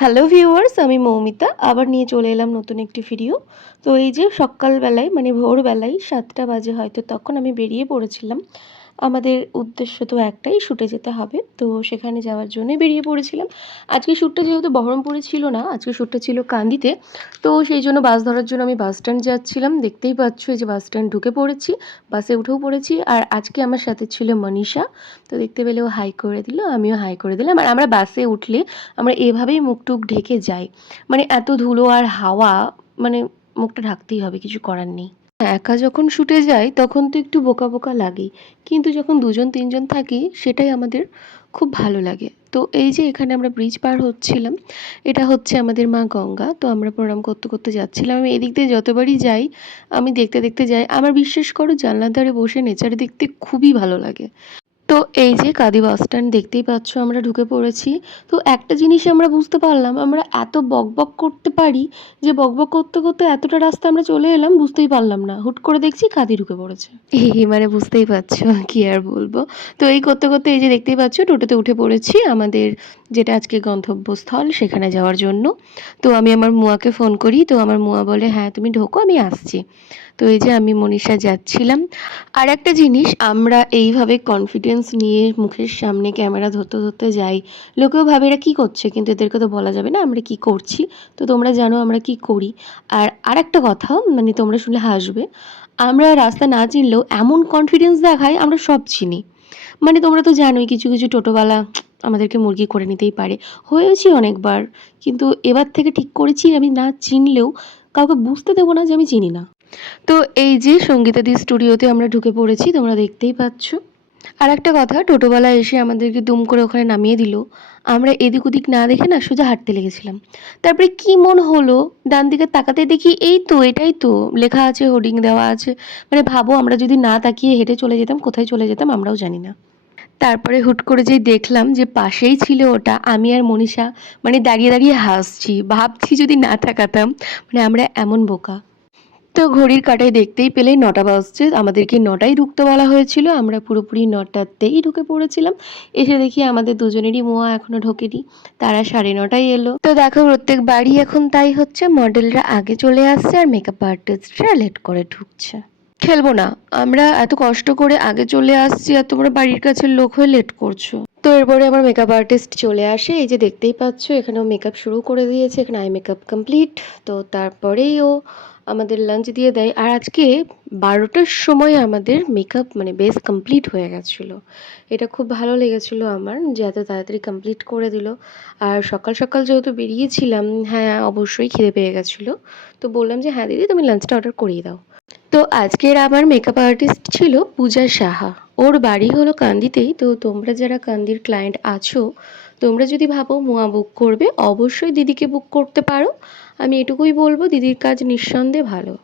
Hello viewers, আমি মৌমিতা আবার নিয়ে চলে এলাম নতুন একটি ভিডিও। তো এই যে সকালবেলায় মানে ভোরবেলায় 7টা বাজে হয়তো তখন আমি বেরিয়ে পড়েছিলাম। আমাদের উদ্দেশ্য তো একটাই, শ্যুটে যেতে হবে। তো সেখানে যাওয়ার জন্যই বেরিয়ে পড়েছিলাম। আজকে শ্যুটটা যেহেতু বহরমপুরে ছিল না, আজকে শ্যুটটা ছিল কান্দিতে। তো সেই জন্য বাস ধরার জন্য আমি বাস স্ট্যান্ড যাচ্ছিলাম। দেখতেই পাচ্ছ এই যে বাস স্ট্যান্ড ঢুকে পড়েছি, বাসে উঠেও পড়েছি। আর আজকে আমার সাথে ছিল মনীষা। তো দেখতে পেলেও হাই করে দিল, আমিও হাই করে দিলাম। আর আমরা বাসে উঠলে আমরা এভাবেই মুখ-টুক ঢেকে যাই। মানে এত ধুলো আর হাওয়া, মানে মুখটা ঢাকতেই হবে, কিছু করার নেই। একা যখন শুটে যাই তখন তো একটু বোকা বোকা লাগেই, কিন্তু যখন দুজন তিনজন থাকি সেটাই আমাদের খুব ভালো লাগে। তো এই যে এখানে আমরা ব্রিজ পার হচ্ছিলাম, এটা হচ্ছে আমাদের মা গঙ্গা। তো আমরা প্রণাম করতে করতে যাচ্ছিলাম। আমি এদিক দিয়ে যতবারই যাই আমি দেখতে দেখতে যাই। আমার বিশ্বাস করো জানলার ধারে বসে নেচার দেখতে খুবই ভালো লাগে। তো এই যে কাঁদি বাস স্ট্যান্ড দেখতেই পাচ্ছ, আমরা ঢুকে পড়েছি। তো একটা জিনিস আমরা বুঝতে পারলাম, আমরা এত বকবক করতে পারি যে বকবক করতে করতে এতটা রাস্তা আমরা চলে এলাম বুঝতেই পারলাম না। হুট করে দেখছি কাঁদি ঢুকে পড়েছে। মানে বুঝতেই পারছো, কি আর বলবো। তো এই করতে করতে এই যে দেখতেই পাচ্ছ টোটোতে উঠে পড়েছি আমাদের যেটা আজকে গন্তব্যস্থল সেখানে যাওয়ার জন্য। তো আমি আমার মুয়াকে ফোন করি, তো আমার মুয়া বলে হ্যাঁ তুমি ঢোকো, আমি আসছি। তো এই যে আমি মনীষা যাচ্ছিলাম। আর একটা জিনিস, আমরা এইভাবে কনফিডেন্স নিয়ে মুখের সামনে ক্যামেরা ধরতে ধরতে যাই, লোকেও ভাবে এরা কী করছে, কিন্তু এদেরকে তো বলা যাবে না আমরা কি করছি। তো তোমরা জানো আমরা কি করি। আর আরেকটা কথা, মানে তোমরা শুনলে হাসবে, আমরা রাস্তা না চিনলেও এমন কনফিডেন্স দেখাই আমরা সব চিনি। মানে তোমরা তো জানোই কিছু কিছু টোটোওয়ালা আমাদেরকে মুরগি করে নিতেই পারে, হয়েছি অনেকবার। কিন্তু এবার থেকে ঠিক করেছি আমি না চিনলেও কাউকে বুঝতে দেবো না যে আমি চিনি না। তো এই যে সঙ্গীতাদি স্টুডিওতে আমরা ঢুকে পড়েছি, তোমরা দেখতেই পাচ্ছ। আর একটা কথা, টোটোওয়ালা এসে আমাদেরকে দুম করে ওখানে নামিয়ে দিল। আমরা এদিক ওদিক না দেখে না সোজা হাঁটতে লেগেছিলাম। তারপরে কি মন হলো, ডান দিকে তাকাতে দেখি এই তো এটাই তো লেখা আছে, হোর্ডিং দেওয়া আছে। মানে ভাবো আমরা যদি না তাকিয়ে হেঁটে চলে যেতাম, কোথায় চলে যেতাম আমরাও জানি না। তারপরে হুট করে যেই দেখলাম যে পাশেই ছিল ওটা, আমি আর মনীষা মানে দাঁড়িয়ে দাঁড়িয়ে হাসছি, ভাবছি যদি না তাকাতাম। মানে আমরা এমন বোকা। তো ঘড়ির কাঁটায় দেখতেই পেলে 9টা বাজছে, আমাদেরকে 9টায় ঢুকতে বলা হয়েছিল, আমরা পুরোপুরি 9টাতেই ঢুকে পড়েছিলাম। এসে দেখি আমাদের দুজনেরই মোয়া এখনো ঢোকেনি, তারা 9:30টায় এলো। তো দেখো প্রত্যেক বাড়ি এখন তাই হচ্ছে, মডেলরা আগে চলে আসছে আর মেকআপ আর্টিস্টরা লেট করে ঢুকছে। খেলবো না, আমরা এত কষ্ট করে আগে চলে আসছি আর তোমরা বাড়ির কাছের লোক হয়ে লেট করছো। তো এরপরে আমার মেকআপ আর্টিস্ট চলে আসে, এই যে দেখতেই পাচ্ছ এখানেও মেকআপ শুরু করে দিয়েছে, এখানে আই মেকআপ কমপ্লিট। তো তারপরেই ও আমাদের লাঞ্চ দিয়ে দেয়। আর আজকে 12টার সময় আমাদের মেকআপ মানে বেস কমপ্লিট হয়ে গেছিলো। এটা খুব ভালো লেগেছিলো আমার যে এত তাড়াতাড়ি কমপ্লিট করে দিল। আর সকাল সকাল যেহেতু বেরিয়েছিলাম, হ্যাঁ অবশ্যই খিদে পেয়ে গেছিলো। তো বললাম যে হ্যাঁ দিদি তুমি লাঞ্চটা অর্ডার করিয়ে দাও। তো আজকের আমার মেকআপ আর্টিস্ট ছিল পূজা সাহা। ওর বাড়ি হলো কান্দিতেই। তো তোমরা যারা কান্দির ক্লায়েন্ট আছো, তোমরা যদি ভাবো মোয়া বুক করবে, অবশ্যই দিদিকে বুক করতে পারো। আমি এটুকুই বলবো, দিদির কাজ নিঃসন্দেহে ভালো।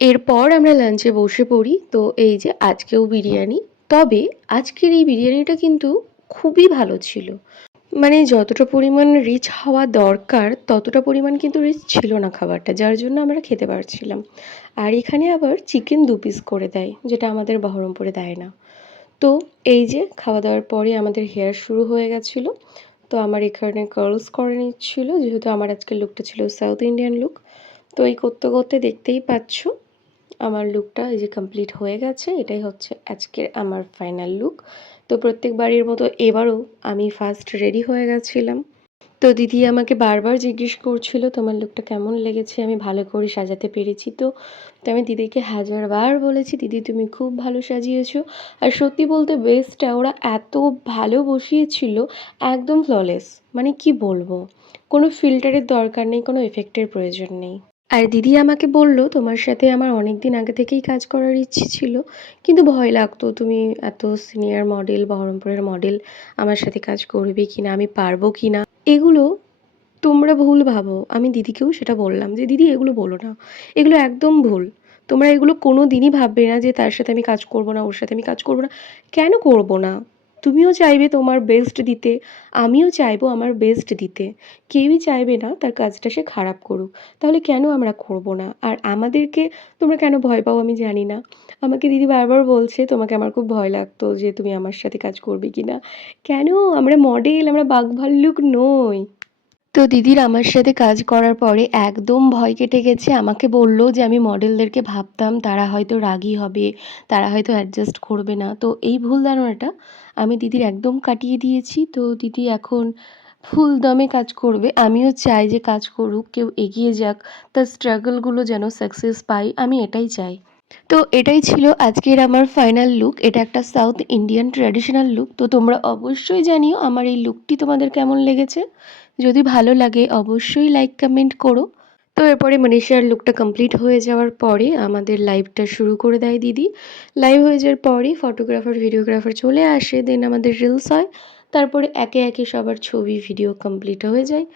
এরপর আমরা লাঞ্চে বসে পড়ি। তো এই যে আজকেও বিরিয়ানি, তবে আজকের এই বিরিয়ানিটা কিন্তু খুবই ভালো ছিল। মানে যতটা পরিমাণ রিচ হওয়া দরকার ততটা পরিমাণ কিন্তু রিচ ছিল না খাবারটা, যার জন্য আমরা খেতে পারছিলাম। আর এখানে আবার চিকেন 2 পিস করে দেয়, যেটা আমাদের বহরমপুরে দেয় না। তো এই যে খাওয়া দাওয়ার পরে আমাদের হেয়ার শুরু হয়ে গেছিলো। তো আমার এখানে কার্লস করে নিচ্ছিল, যেহেতু আমার আজকের লুকটা ছিল সাউথ ইন্ডিয়ান লুক। তো এই করতে করতে দেখতেই পাচ্ছ আমার লুকটা এই যে কমপ্লিট হয়ে গেছে। এটাই হচ্ছে আজকের আমার ফাইনাল লুক। তো প্রত্যেকবারের মতো এবারও আমি ফার্স্ট রেডি হয়ে গেছিলাম। তো দিদি আমাকে বারবার জিজ্ঞেস করছিল তোমার লুকটা কেমন লেগেছে, আমি ভালো করে সাজাতে পেরেছি তো। তো আমি দিদিকে হাজারবার বলেছি দিদি তুমি খুব ভালো সাজিয়েছো। আর সত্যি বলতে বেস্টটা ওরা এত ভালো বসিয়েছিল, একদম ফ্ললেস। মানে কি বলবো, কোনো ফিল্টারের দরকার নেই, কোনো এফেক্টের প্রয়োজন নেই। আর দিদি আমাকে বলল তোমার সাথে আমার অনেক দিন আগে থেকেই কাজ করার ইচ্ছে ছিল, কিন্তু ভয় লাগতো তুমি এত সিনিয়র মডেল, বহরমপুরের মডেল, আমার সাথে কাজ করবে কি না, আমি পারবো কি না। এগুলো তোমরা ভুল ভাবো। আমি দিদিকেও সেটা বললাম যে দিদি এগুলো বলো না, এগুলো একদম ভুল। তোমরা এগুলো কোনো দিনই ভাববে না যে তার সাথে আমি কাজ করব না, ওর সাথে আমি কাজ করব না। কেন করব না? তুমিও চাইবে তোমার বেস্ট দিতে, আমিও চাইবো আমার বেস্ট দিতে। কেউই চাইবে না তার কাজটা সে খারাপ করুক। তাহলে কেন আমরা করব না? আর আমাদেরকে তোমরা কেন ভয় পাও আমি জানি না। আমাকে দিদি বারবার বলছে তোমাকে আমার খুব ভয় লাগতো যে তুমি আমার সাথে কাজ করবে কি না। কেন? আমরা মডেল, আমরা বাঘ ভাল্লুক নই। তো দিদির আমার সাথে কাজ করার পরে একদম ভয় কেটে গেছে। আমাকে বলল যে আমি মডেলদেরকে ভাবতাম তারা হয়তো রাগী হবে, তারা হয়তো অ্যাডজাস্ট করবে না। তো এই ভুল ধারণাটা আমি দিদির একদম কাটিয়ে দিয়েছি। তো দিদি এখন ফুল দমে কাজ করবে। আমিও চাই যে কাজ করুক, কেউ এগিয়ে যাক, তার স্ট্রাগলগুলো যেন সাকসেস পায়, আমি এটাই চাই। তো এটাই ছিল আজকের আমার ফাইনাল লুক। এটা একটা সাউথ ইন্ডিয়ান ট্র্যাডিশনাল লুক। তো তোমরা অবশ্যই জানিও আমার এই লুকটি তোমাদের কেমন লেগেছে। যদি ভালো লাগে অবশ্যই লাইক কমেন্ট করো। তো এরপরে মনীষার লুকটা কমপ্লিট হয়ে যাওয়ার পরে আমাদের লাইভটা শুরু করে দেয় দিদি। লাইভ হয়ে যাওয়ার পরে ফটোগ্রাফার ভিডিওগ্রাফার চলে আসে, দেন আমাদের রিলস হয়। তারপরে একে একে সবার ছবি ভিডিও কমপ্লিট হয়ে যায়।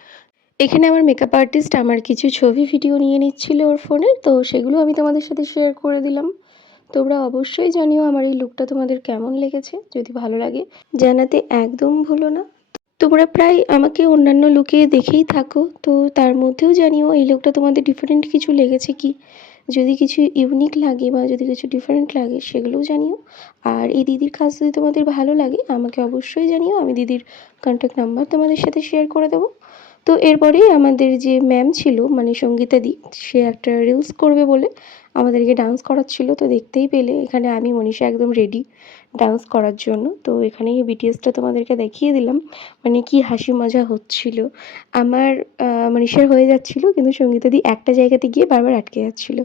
এখানে আমার মেকআপ আর্টিস্ট আমার কিছু ছবি ভিডিও নিয়ে নিচ্ছিল ওর ফোনে, তো সেগুলো আমি তোমাদের সাথে শেয়ার করে দিলাম। তোমরা অবশ্যই জানিও আমার এই লুকটা তোমাদের কেমন লেগেছে। যদি ভালো লাগে জানাতে একদম ভুলো না। তোমরা প্রায় আমাকে অন্যান্য লুকে দেখেই থাকো, তো তার মধ্যেও জানিও এই লুকটা তোমাদের ডিফারেন্ট কিছু লেগেছে কি। যদি কিছু ইউনিক লাগে বা যদি কিছু ডিফারেন্ট লাগে সেগুলোও জানিও। আর এই দিদির কাজ যদি তোমাদের ভালো লাগে আমাকে অবশ্যই জানিও, আমি দিদির কন্ট্যাক্ট নাম্বার তোমাদের সাথে শেয়ার করে দেবো। তো এরপরেই আমাদের যে ম্যাম ছিল মানে সঙ্গীতা দি, সে একটা রিলস করবে বলে আমাদেরকে ডান্স করাচ্ছিল। তো দেখতেই পেলে এখানে আমি মনীষা একদম রেডি ডান্স করার জন্য। তো এখানে বিটিএসটা তোমাদেরকে দেখিয়ে দিলাম, মানে কি হাসি মজা হচ্ছিল। আমার মনীষার হয়ে যাচ্ছিল, কিন্তু সঙ্গীতা দি একটা জায়গাতে গিয়ে বারবার আটকে যাচ্ছিল।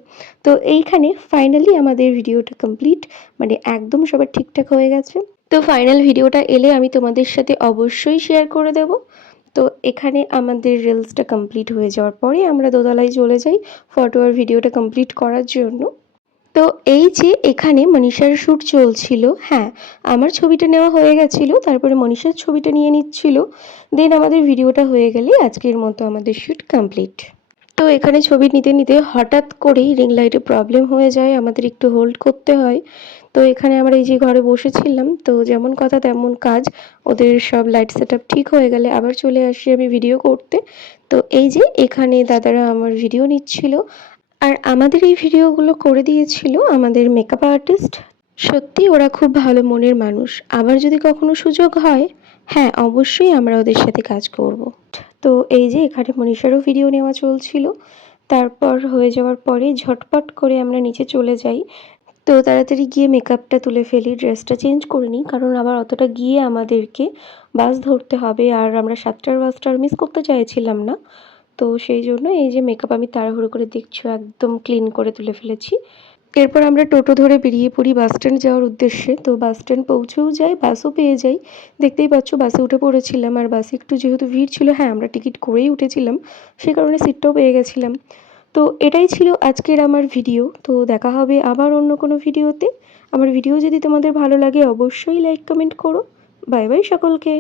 তো এইখানে ফাইনালি আমাদের ভিডিওটা কমপ্লিট, মানে একদম সবার ঠিকঠাক হয়ে গেছে। তো ফাইনাল ভিডিওটা এলে আমি তোমাদের সাথে অবশ্যই শেয়ার করে দেবো। তো এখানে আমাদের রিলসটা কমপ্লিট হয়ে যাওয়ার পরে আমরা দোতলায় চলে যাই ফটো আর ভিডিওটা কমপ্লিট করার জন্য। তো এই যে এখানে মনীষার শ্যুট চলছিল, হ্যাঁ আমার ছবিটা নেওয়া হয়ে গেছিলো, তারপরে মনীষার ছবিটা নিয়ে নিচ্ছিল। দেন আমাদের ভিডিওটা হয়ে গেলে আজকের মতো আমাদের শ্যুট কমপ্লিট। তো এখানে ছবি নিতে নিতে হঠাৎ করেই রিং লাইটে প্রবলেম হয়ে যায়, আমাদের একটু হোল্ড করতে হয়। তো এখানে আমরা এই যে ঘরে বসেছিলাম, তো যেমন কথা তেমন কাজ, ওদের সব লাইট সেট আপ ঠিক হয়ে গেলে আবার চলে আসি আমি ভিডিও করতে। তো এই যে এখানে দাদারা আমার ভিডিও নিচ্ছিল, আর আমাদের এই ভিডিওগুলো করে দিয়েছিল আমাদের মেকআপ আর্টিস্ট। সত্যি ওরা খুব ভালো মনের মানুষ। আবার যদি কখনো সুযোগ হয়, হ্যাঁ অবশ্যই আমরা ওদের সাথে কাজ করব। তো এই যে এখানে মনীষারও ভিডিও নেওয়া চলছিল। তারপর হয়ে যাওয়ার পরে ঝটপট করে আমরা নিচে চলে যাই। তো তাড়াতাড়ি গিয়ে মেকআপটা তুলে ফেলি, ড্রেসটা চেঞ্জ করে নিই, কারণ আবার অতটা গিয়ে আমাদেরকে বাস ধরতে হবে, আর আমরা 7টার বাসটা আর মিস করতে চাইছিলাম না। তো সেই জন্য এই যে মেকআপ আমি তাড়াহুড়ো করে দেখছো একদম ক্লিন করে তুলে ফেলেছি। এরপর আমরা টোটো ধরে বেরিয়ে পড়ি বাস স্ট্যান্ড যাওয়ার উদ্দেশ্যে। তো বাস স্ট্যান্ড পৌঁছেও যাই, বাসও পেয়ে যাই। দেখতেই পাচ্ছ বাসে উঠে পড়েছিলাম, আর বাসে একটু যেহেতু ভিড় ছিল, হ্যাঁ আমরা টিকিট করেই উঠেছিলাম, সে কারণে সিটটাও পেয়ে গেছিলাম। তো এটাই ছিল আজকের আমার ভিডিও। তো দেখা হবে আবার অন্য কোনো ভিডিওতে। আমার ভিডিও যদি তোমাদের ভালো লাগে অবশ্যই লাইক কমেন্ট করো। বাই বাই সকলকে।